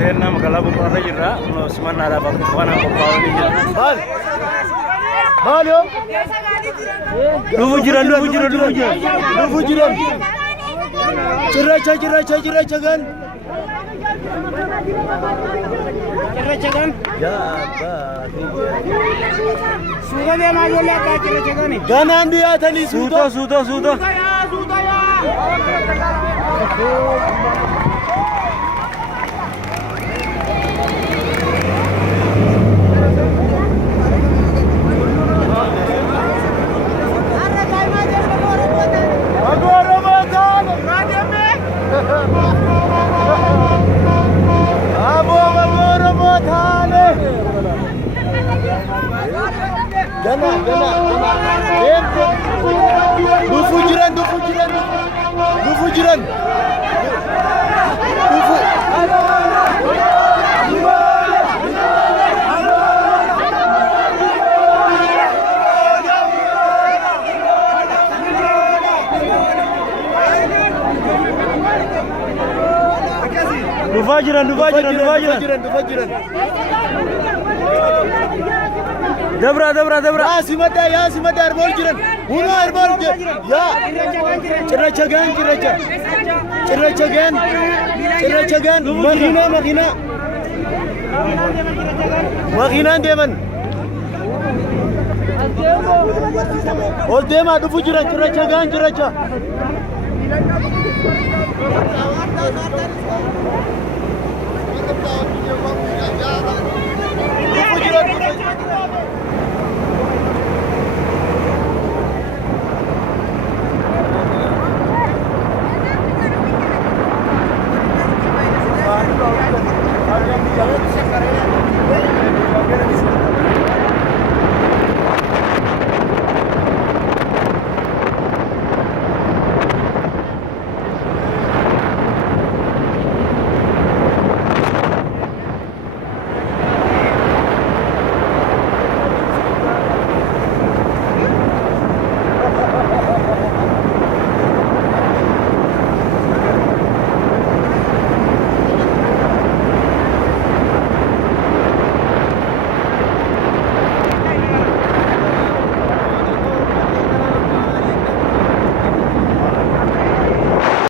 seenaa magaalaa Boqorraa jirra. Simannaadhaaf akka waan qophaa'anii jira. Maal yoo? Dhufu jiran. Cirracha gan. Ya abbaa. Suuta deemaa ijoollee akka cirracha gani. Ganaan dhiyaatanii suuta. Gana. Dufu jiran. Dufa jiran. Dabra. Ya simada arbol jiran. Uno arbol ya. Cirracha gan. Makina deeman. Ol deema dhufu jiran cirracha.